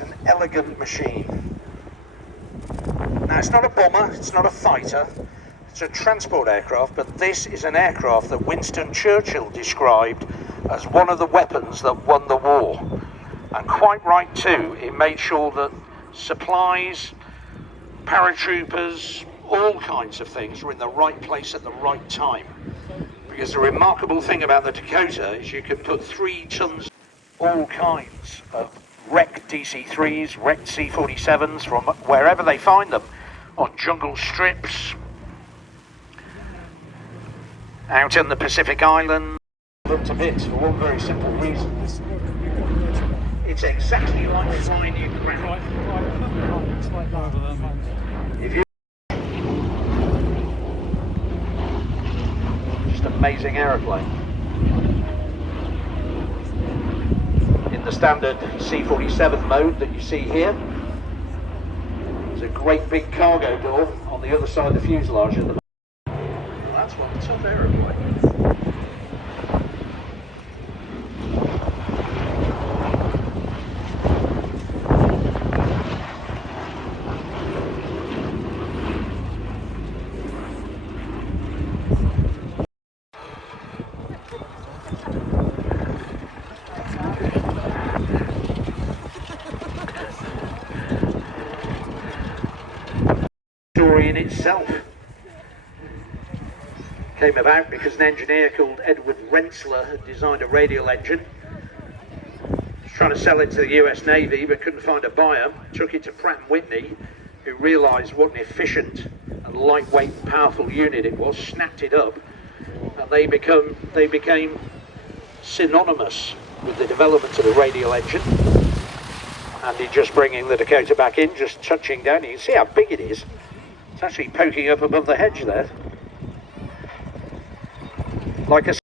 is an elegant machine. Now, it's not a bomber, it's not a fighter, it's a transport aircraft, but this is an aircraft that Winston Churchill described as one of the weapons that won the war. And quite right too, it made sure that supplies, paratroopers, all kinds of things were in the right place at the right time. Because the remarkable thing about the Dakota is you can put 3 tons, all kinds of wrecked DC-3s, wrecked C-47s from wherever they find them, on jungle strips, out in the Pacific Islands. Looked a bit for one very simple reason. It's exactly like flying Ukraine. If you just amazing aeroplane. In the standard C-47 mode that you see here, there's a great big cargo door on the other side of the fuselage at the moment. Well, that's one tough aeroplane. In itself came about because an engineer called Edward Rensselaer had designed a radial engine. He was trying to sell it to the US Navy but couldn't find a buyer. Took it to Pratt & Whitney, who realised what an efficient and lightweight and powerful unit it was, snapped it up, and they became synonymous with the development of the radial engine. And in just bringing the Dakota back in, just touching down, you can see how big it is. It's actually poking up above the hedge there. Like a...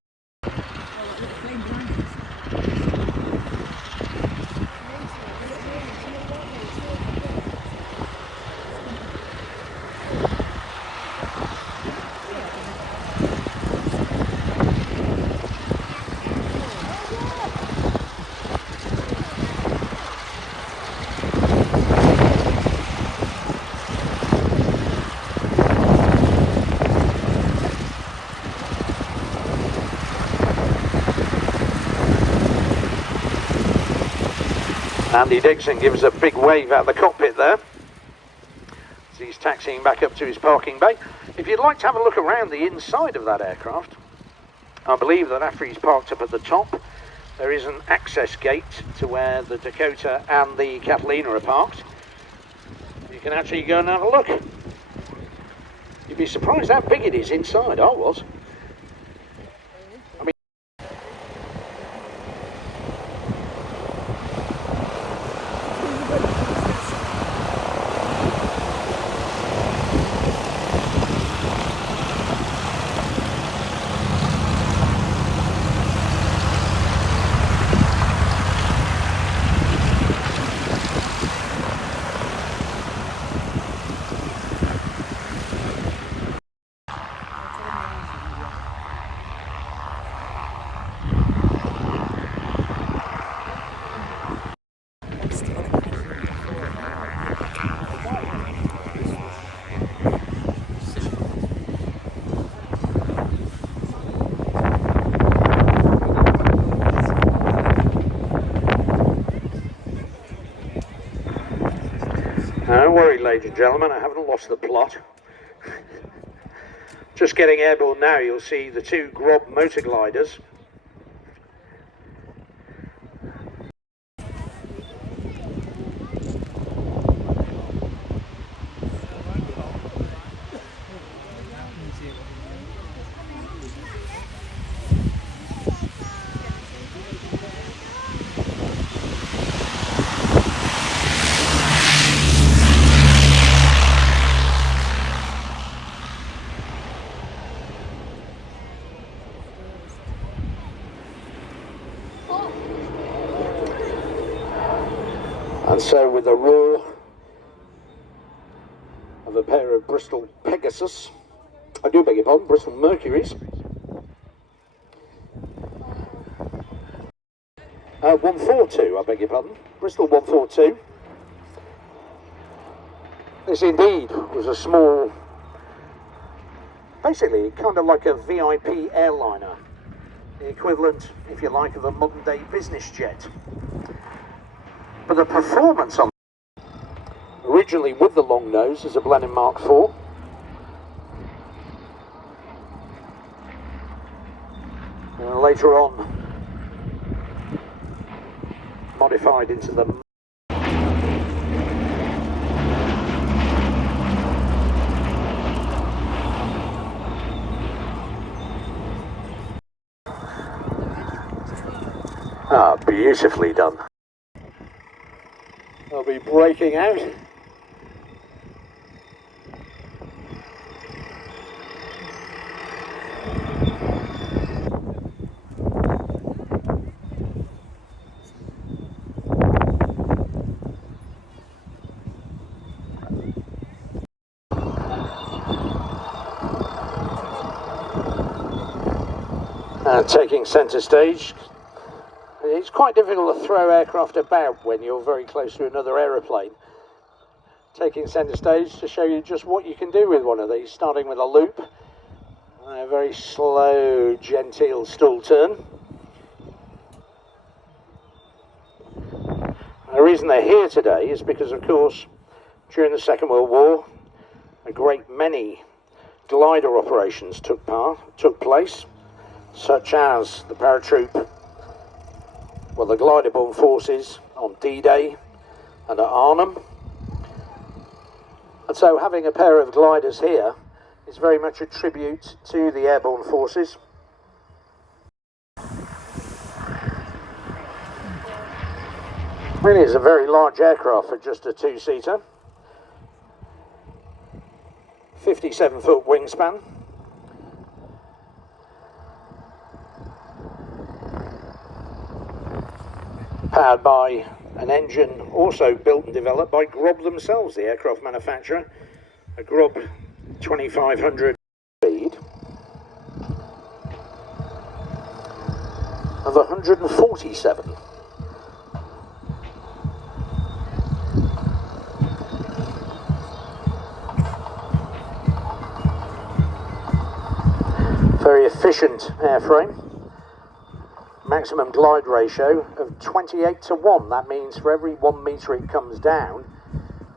Andy Dixon gives a big wave out the cockpit there as he's taxiing back up to his parking bay. If you'd like to have a look around the inside of that aircraft, I believe that after he's parked up at the top, there is an access gate to where the Dakota and the Catalina are parked. You can actually go and have a look. You'd be surprised how big it is inside. I was. Don't worry, ladies and gentlemen, I haven't lost the plot. Just getting airborne now, you'll see the 2 Grob motor gliders. And so with the roar of a pair of Bristol Pegasus, I do beg your pardon, Bristol Mercuries, 142, I beg your pardon, Bristol 142, This indeed was a small, basically kind of like a VIP airliner, the equivalent, if you like, of a modern day business jet. But the performance on, originally with the long nose as a Blenheim Mark IV, and later on modified into the beautifully done. They'll be breaking out. Taking centre stage. It's quite difficult to throw aircraft about when you're very close to another aeroplane. Taking centre stage to show you just what you can do with one of these, starting with a loop, a very slow, genteel stall turn. The reason they're here today is because, of course, during the Second World War, a great many glider operations took place, such as the paratroop, well, the glider-borne forces on D-Day and at Arnhem. And so having a pair of gliders here is very much a tribute to the airborne forces. Really is a very large aircraft for just a two-seater. 57-foot wingspan. Powered by an engine also built and developed by Grob themselves, the aircraft manufacturer. A Grob 2500 speed of 147. Very efficient airframe. Maximum glide ratio of 28 to 1. That means for every 1 metre it comes down,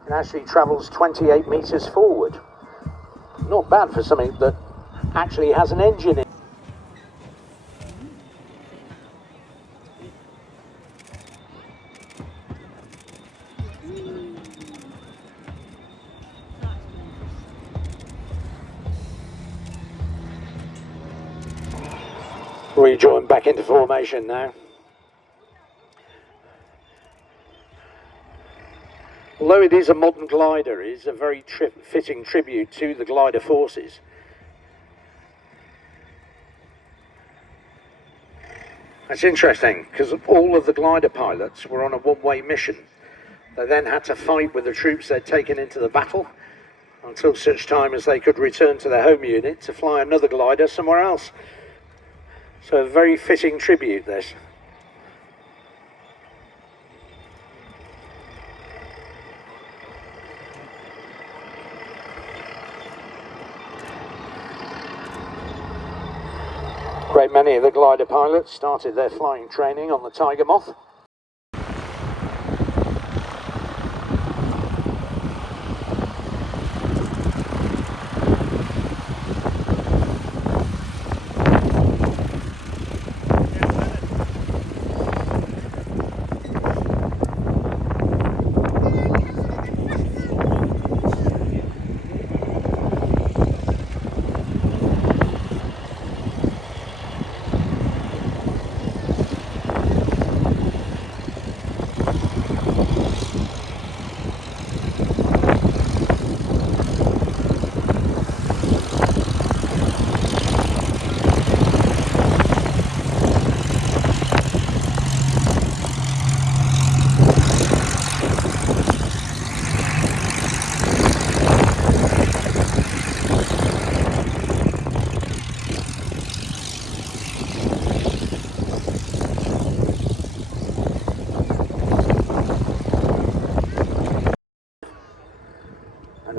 it actually travels 28 metres forward. Not bad for something that actually has an engine in. Rejoin back into formation now. Although it is a modern glider, it is a very fitting tribute to the glider forces. That's interesting, because all of the glider pilots were on a one-way mission. They then had to fight with the troops they'd taken into the battle until such time as they could return to their home unit to fly another glider somewhere else. So a very fitting tribute, this. Great many of the glider pilots started their flying training on the Tiger Moth.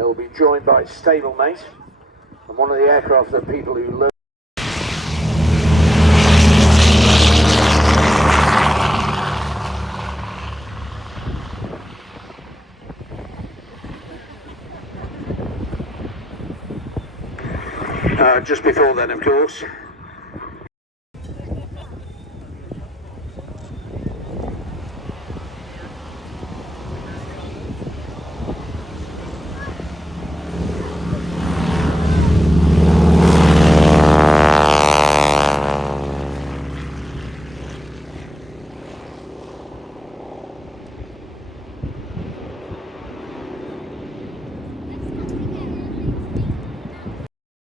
they'll be joined by stablemate and one of the aircraft that people who learn just before then, of course.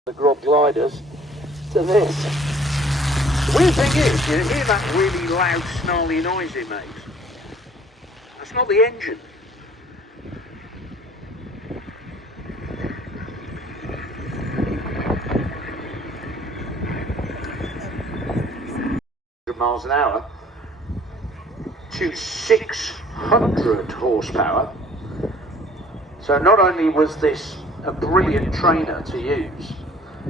The Grob gliders to this. The weird thing is, you hear that really loud, snarly noise it makes. That's not the engine. Miles an hour to 600 horsepower. So not only was this a brilliant trainer to use,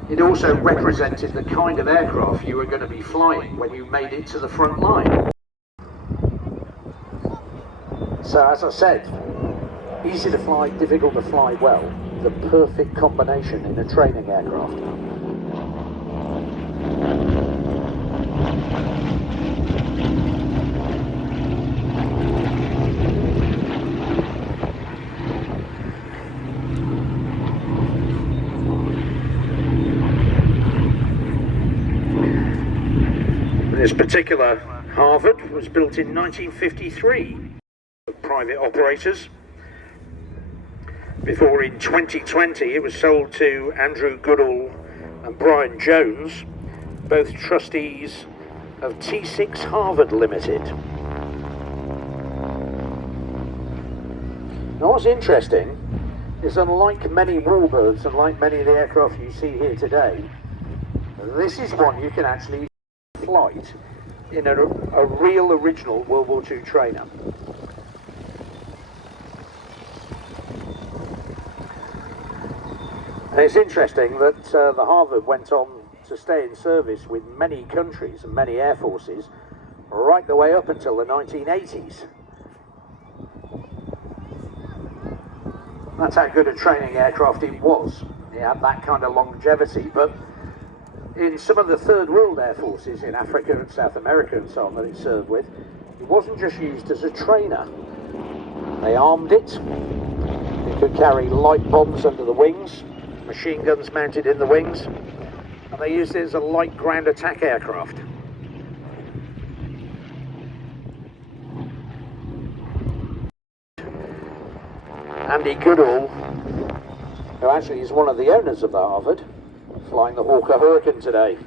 it also represented the kind of aircraft you were going to be flying when you made it to the front line. So as I said, easy to fly, difficult to fly well, the perfect combination in a training aircraft. This particular Harvard was built in 1953 for private operators, before in 2020 it was sold to Andrew Goodall and Brian Jones, both trustees of T6 Harvard Limited. Now what's interesting is, unlike many warbirds and like many of the aircraft you see here today, this is one you can actually flight in a real original World War II trainer. And it's interesting that the Harvard went on to stay in service with many countries and many air forces right the way up until the 1980s. That's how good a training aircraft it was. It had that kind of longevity, but in some of the third world air forces in Africa and South America and so on that it served with, it wasn't just used as a trainer. They armed it. It could carry light bombs under the wings, machine guns mounted in the wings, and they used it as a light ground attack aircraft. Andy Goodall, who actually is one of the owners of the Harvard, flying the Hawker Hurricane today.